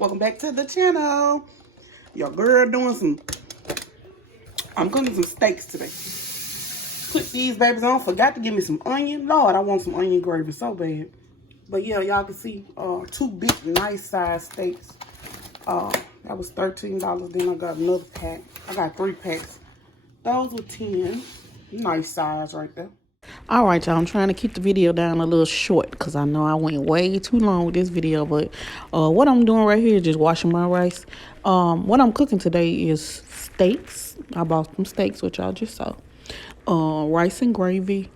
Welcome back to the channel. Your girl doing I'm cooking some steaks today. Put these babies on. Forgot to give me some onion. Lord, I want some onion gravy so bad. But yeah, y'all can see 2 big, nice size steaks. That was $13. Then I got another pack. I got 3 packs. Those were 10. Nice size right there. All right, y'all. I'm trying to keep the video down a little short because I know I went way too long with this video. But what I'm doing right here is just washing my rice. What I'm cooking today is steaks. I bought some steaks, which y'all just saw. Rice and gravy.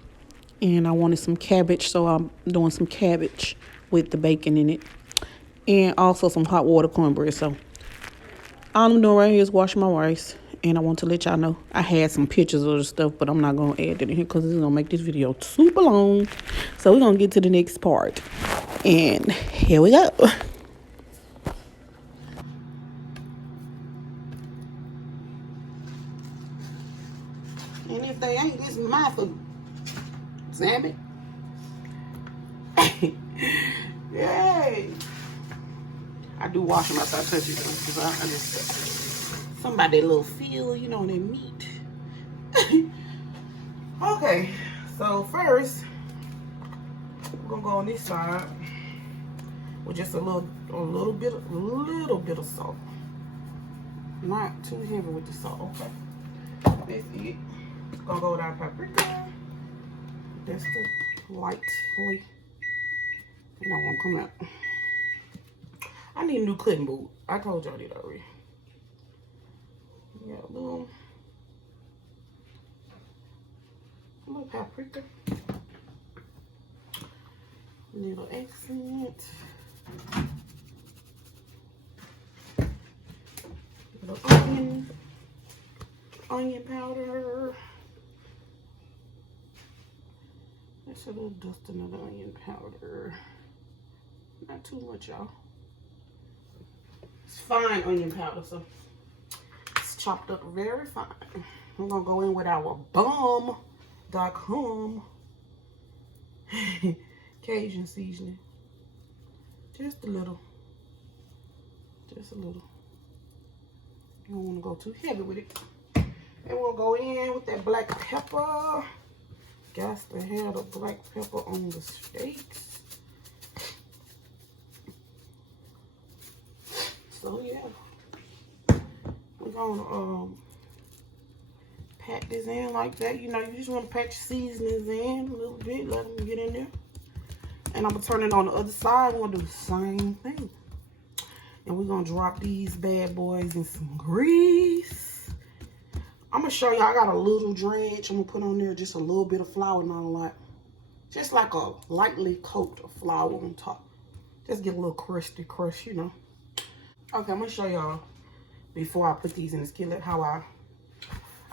And I wanted some cabbage, so I'm doing some cabbage with the bacon in it. And also some hot water cornbread. So all I'm doing right here is washing my rice. And I want to let y'all know I had some pictures of the stuff, but I'm not going to add that in here because it's going to make this video super long. So we're going to get to the next part. And here we go. And if they ain't, this is my food. Damn it. Yay. I do wash them after I touch it because I just... Somebody a little feel, you know, that meat. Okay, so first we're gonna go on this side with just a little bit of salt. Not too heavy with the salt. Okay, that's it. Gonna go with our paprika. That's the lightly. You don't want to come out. I need a new cutting board. I told y'all that already. Yeah, a little paprika, a little accent, a little onion powder. That's a little dusting of the onion powder. Not too much, y'all. It's fine onion powder, so chopped up very fine. We're gonna go in with our bomb.com Cajun seasoning. Just a little. Just a little. You don't want to go too heavy with it. And we'll go in with that black pepper. Got to have the black pepper on the steaks. So yeah. We're gonna pat this in like that. You know, you just want to pat your seasonings in a little bit, let them get in there. And I'm gonna turn it on the other side. We're gonna do the same thing. And we're gonna drop these bad boys in some grease. I'm gonna show you. I got a little dredge. I'm gonna put on there just a little bit of flour, not a lot. Just like a lightly coat of flour on top. Just get a little crusty crush, you know. Okay, I'm gonna show y'all. Before I put these in the skillet, how I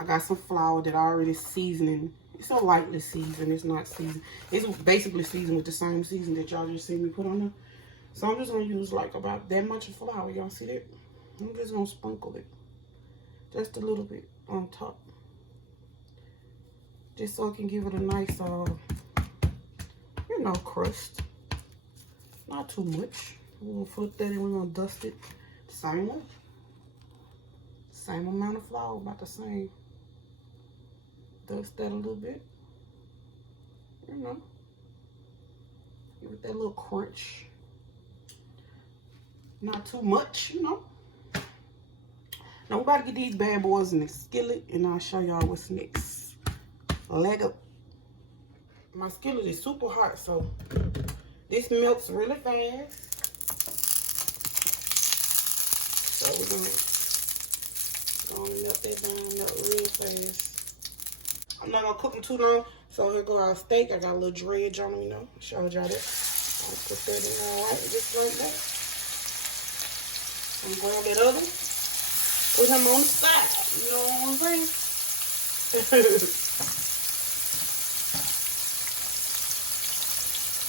got some flour that I already seasoning. It's so lightly seasoned. It's not seasoned. It's basically seasoned with the same season that y'all just seen me put on there. So I'm just gonna use like about that much of flour. Y'all see that? I'm just gonna sprinkle it, just a little bit on top, just so I can give it a nice, you know, crust. Not too much. We're gonna flip that and we're gonna dust it the same way. Same amount of flour, about the same. Dust that a little bit. You know. Give it that little crunch. Not too much, you know. Now we're about to get these bad boys in the skillet and I'll show y'all what's next. Leg up. My skillet is super hot, so this melts really fast. So we're gonna melt that down, melt real fast. I'm not gonna cook them too long, so here go our steak. I got a little dredge on them, you know. Showed y'all that. I'll put that in all right, just like that. And grab that other, put him on the side. You know what I'm saying?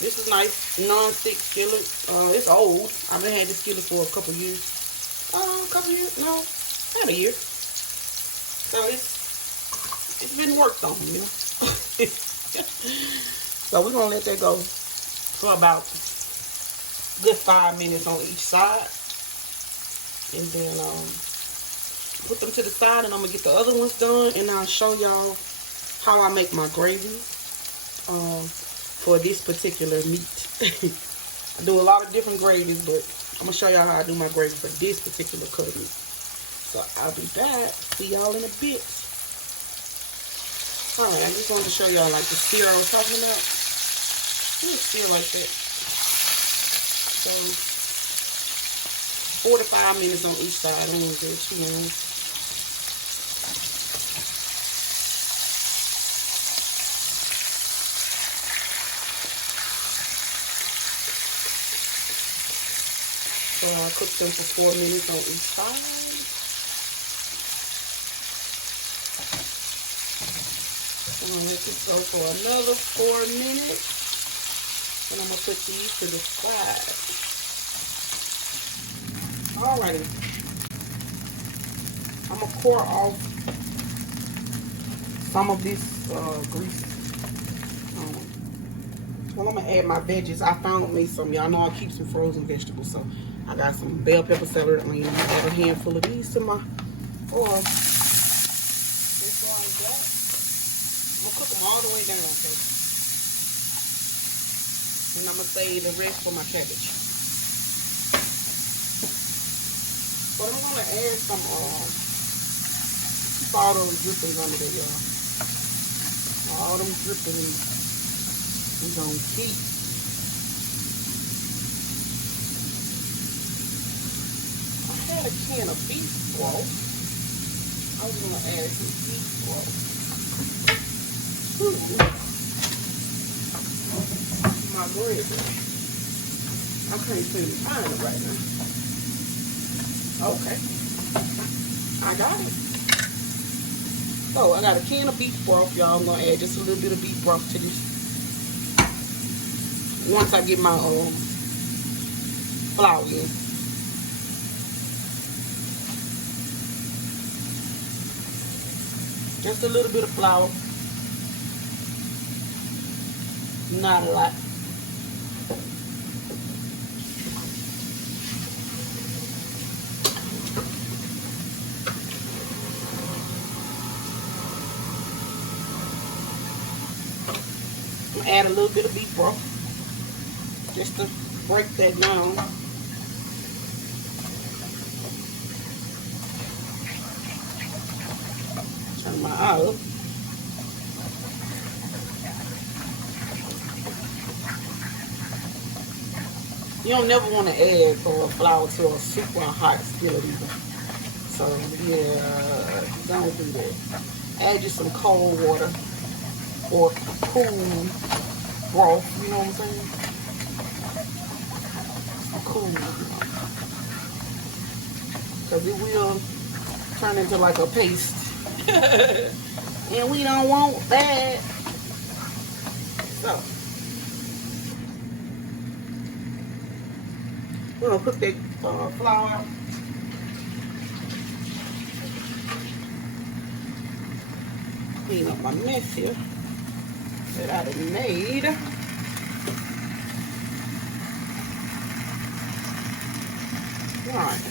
This is nice non-stick skillet. It's old. I've been had this skillet for a couple years. No, not a year. So it's been worked on, you know. So we're gonna let that go for about a good 5 minutes on each side. And then put them to the side, and I'm gonna get the other ones done, and I'll show y'all how I make my gravy for this particular meat. I do a lot of different gravies, but I'm gonna show y'all how I do my gravy for this particular cut of meat. So I'll be back. See y'all in a bit. Alright, I just wanted to show y'all like the sear I was talking about. It's sear like that. So 45 minutes on each side. I don't want to go too long. So I'll cook them for 4 minutes on each side. I'm going to let this go for another 4 minutes. And I'm going to put these to the side. Alrighty. I'm going to pour off some of this grease. Well, I'm going to add my veggies. I found me some. Y'all know I keep some frozen vegetables. So I got some bell pepper, celery, onion. I'm going to add a handful of these to my oil. Just like that. I'm going to cook them all the way down, okay? And I'm going to save the rest for my cabbage. But I'm going to add some salt or drippings under there, y'all. All them drippings we're going to keep. I had a can of beef broth. I was going to add some beef broth. My gravy. I can't seem to find it right now. Okay. I got it. So I got a can of beef broth, y'all. I'm gonna add just a little bit of beef broth to this. Once I get my flour in. Just a little bit of flour. Not a lot. Add a little bit of beef broth just to break that down. Turn my eye up. You don't never want to add flour to a super hot skillet either. So yeah, don't do that. Add just some cold water or cool broth, you know what I'm saying? Cool. Because it will turn into like a paste. And we don't want that. So, we're going to cook that flour. Clean up my mess here that I done made. Alright.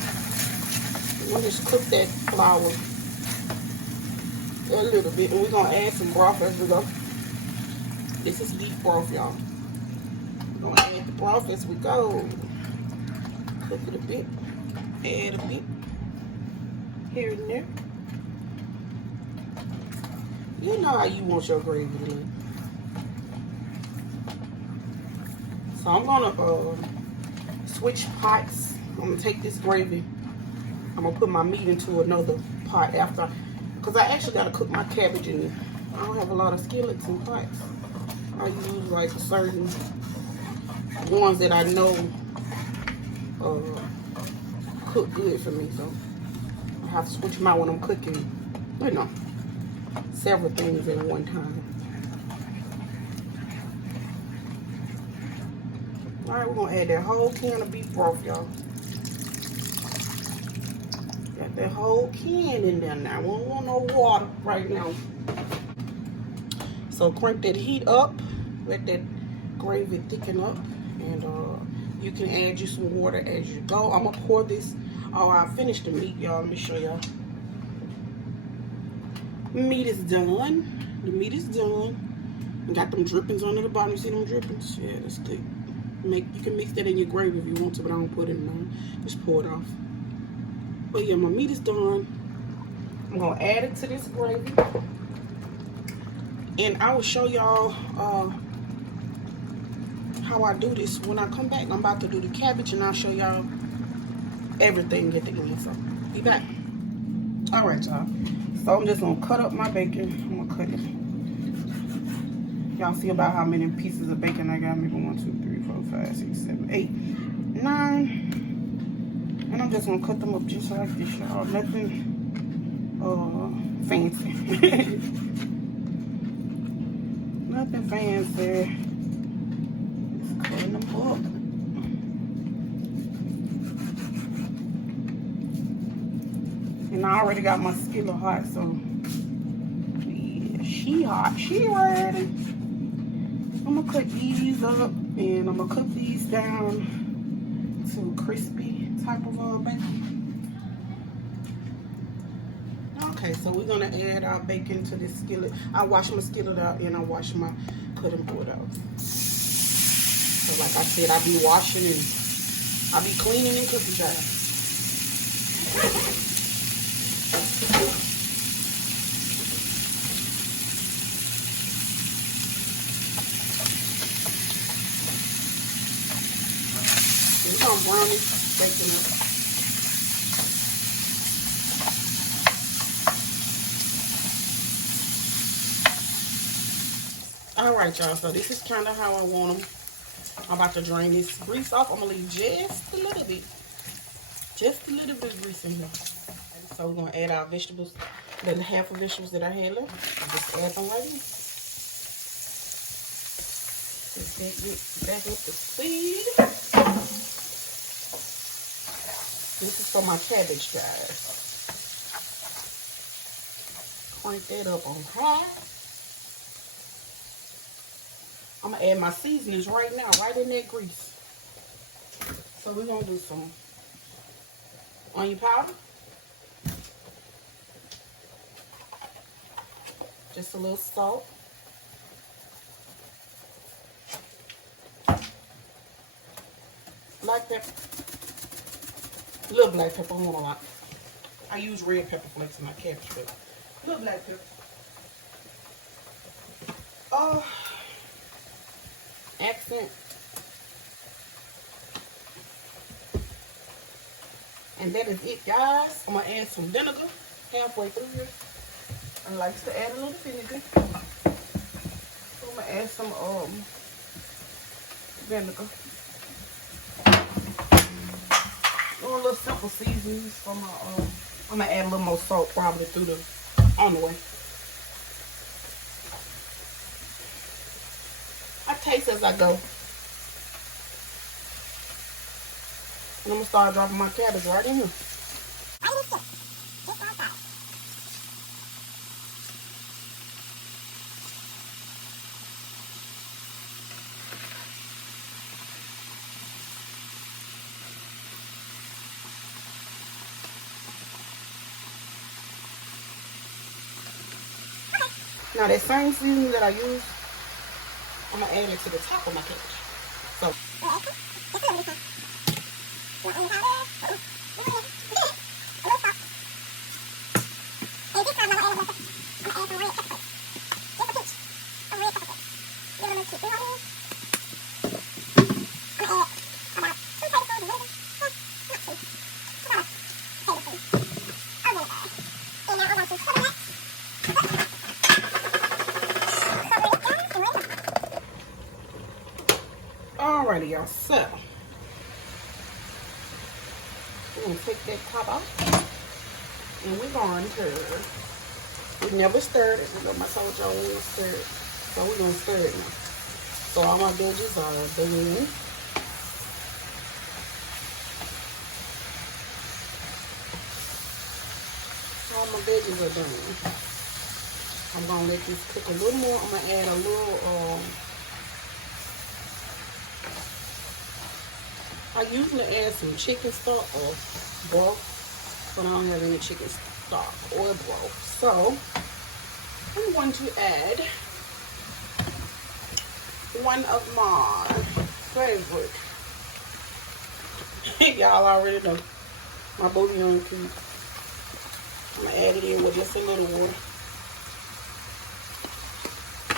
We'll just cook that flour a little bit, and we're going to add some broth as we go. This is beef broth, y'all. We're going to add the broth as we go. Cook it a bit. Add a bit here and there. You know how you want your gravy to look. So I'm gonna switch pots. I'm gonna take this gravy. I'm gonna put my meat into another pot after, because I actually gotta cook my cabbage in it. I don't have a lot of skillets and pots. I use like certain ones that I know cook good for me. So I have to switch them out when I'm cooking, you know, several things at one time. Alright, we're gonna add that whole can of beef broth, y'all. Got that whole can in there now. We don't want no water right now. So crank that heat up, let that gravy thicken up, and you can add you some water as you go. I'm gonna pour this Oh, I finished the meat, y'all. Let me show y'all. Meat is done. The meat is done. Got them drippings under the bottom. You see them drippings? Yeah, that's good. You can mix that in your gravy if you want to, but I don't put it in there. Just pour it off. But yeah, my meat is done. I'm gonna add it to this gravy, and I will show y'all how I do this when I come back. I'm about to do the cabbage, and I'll show y'all everything at the end. So be back. All right, y'all. So I'm just gonna cut up my bacon. I'm gonna cut it. Y'all see about how many pieces of bacon I got? Maybe 1, 2, 3, 4, 5, 6, 7, 8, 9. And I'm just gonna cut them up just like this, y'all. Nothing fancy. Nothing fancy. Just cutting them up. And I already got my skillet hot, so yeah, she hot. She ready. I'm gonna cut these up, and I'm gonna cook these down to a crispy type of bacon. Okay, so we're gonna add our bacon to this skillet. I wash my skillet out, and I wash my cutting board out. So like I said, I be washing and I be cleaning and cooking, child. We're gonna brown this bacon up. All right, y'all, so this is kind of how I want them. I'm about to drain this grease off. I'm gonna leave just a little bit of grease in here. So we're gonna add our vegetables, the half of vegetables that I had left. Just add them right in. Just back up the speed. This is for my cabbage, guys. Crank that up on high. I'm gonna add my seasonings right now, right in that grease. So we're gonna do some onion powder. Just a little salt. Black pepper. A little black pepper, I don't want a lot. I use red pepper flakes in my cabbage, but a little black pepper. Accent. And that is it, guys. I'm gonna add some vinegar halfway through here. I like to add a little vinegar. So I'm gonna add some vinegar. A little simple seasonings for my I'm gonna add a little more salt probably on the way. I taste as I go. And I'm gonna start dropping my cabbage right in here. Now that same seasoning that I use, I'm gonna add it to the top of my cabbage. So. Alrighty, y'all, so we're gonna take that top off and we're going to, we never stirred it. Remember I told y'all we never stirred it. So we're gonna stir it now. So all my veggies are done. All my veggies are done. I'm gonna let this cook a little more. I'm gonna add a little I usually add some chicken stock or broth, but I don't have any chicken stock or broth. So I'm going to add one of my favorite. Y'all already know my bouillon cube. I'm gonna add it in with just a little water.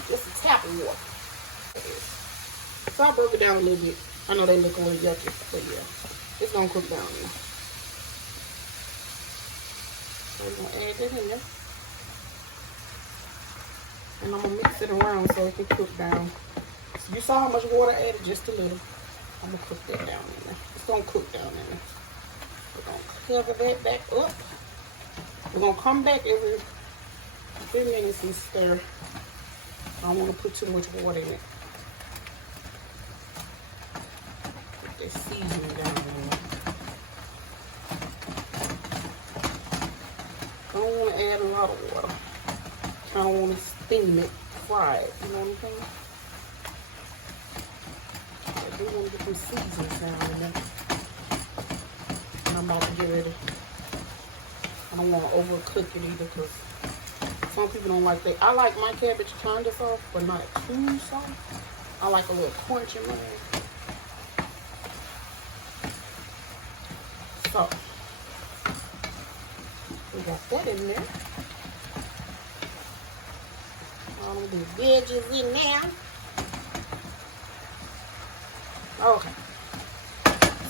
Just a tap of water. So I broke it down a little bit. I know they look a little yucky, but yeah, it's gonna cook down now. So we're gonna add that in there. And I'm gonna mix it around so it can cook down. So you saw how much water I added, just a little. I'm gonna cook that down in there. It's gonna cook down in there. We're gonna cover that back up. We're gonna come back every 3 minutes and stir. I don't want to put too much water in it. Put this seasoning down in there. I don't want to add a lot of water. I don't want to steam it, fry it. You know what I'm saying? I do want to get some seasoning down in there. And I'm about to get ready. I don't want to overcook it either because some people don't like that. I like my cabbage kind of soft, but not too soft. I like a little crunch in mine. So, we got that in there. All of the veggies in there. Okay.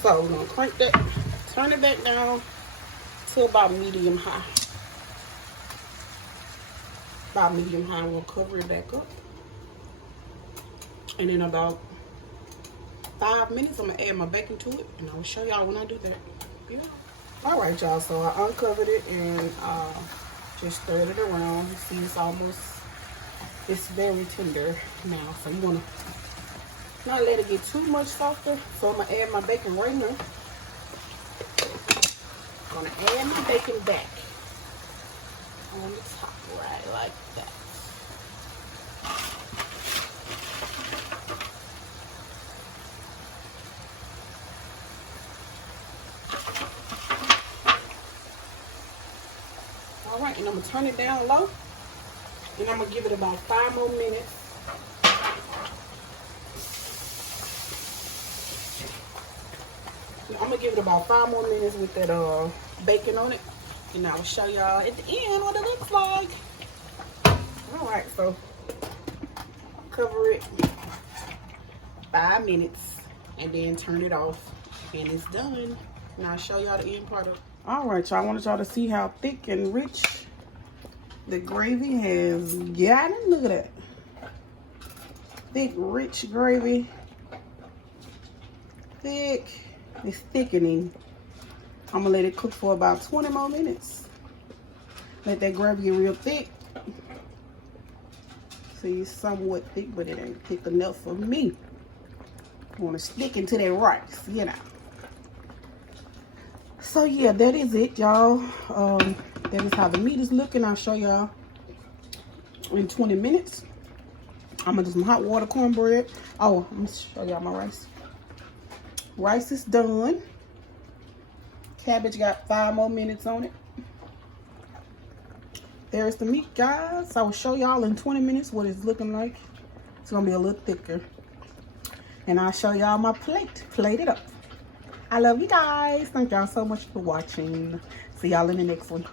So, we're going to crank that, turn it back down to about medium high. About medium high, we'll cover it back up. And in about 5 minutes, I'm gonna add my bacon to it, and I'll show y'all when I do that. Yeah. All right, y'all, so I uncovered it and just stirred it around. You see it's very tender now, so I'm gonna not let it get too much softer. So I'm gonna add my bacon right now. I'm gonna add my bacon back on the top, right like that. All right, and I'm gonna turn it down low, and I'm gonna give it about 5 more minutes. I'm gonna give it about 5 more minutes with that bacon on it, and I'll show y'all at the end what it looks like. All right, so cover it 5 minutes and then turn it off, and it's done. And I'll show y'all the end part of it. All right, y'all, I wanted y'all to see how thick and rich the gravy has gotten. Look at that. Thick, rich gravy. Thick. It's thickening. I'm gonna let it cook for about 20 more minutes. Let that gravy get real thick. See, it's somewhat thick, but it ain't thick enough for me. I want to stick into that rice, you know. So yeah, that is it, y'all. That is how the meat is looking. I'll show y'all in 20 minutes. I'm gonna do some hot water cornbread. Oh, let me show y'all my rice. Rice is done. Cabbage got 5 more minutes on it. There's the meat, guys. I will show y'all in 20 minutes what it's looking like. It's gonna be a little thicker. And I'll show y'all my plate. Plate it up. I love you guys. Thank y'all so much for watching. See y'all in the next one.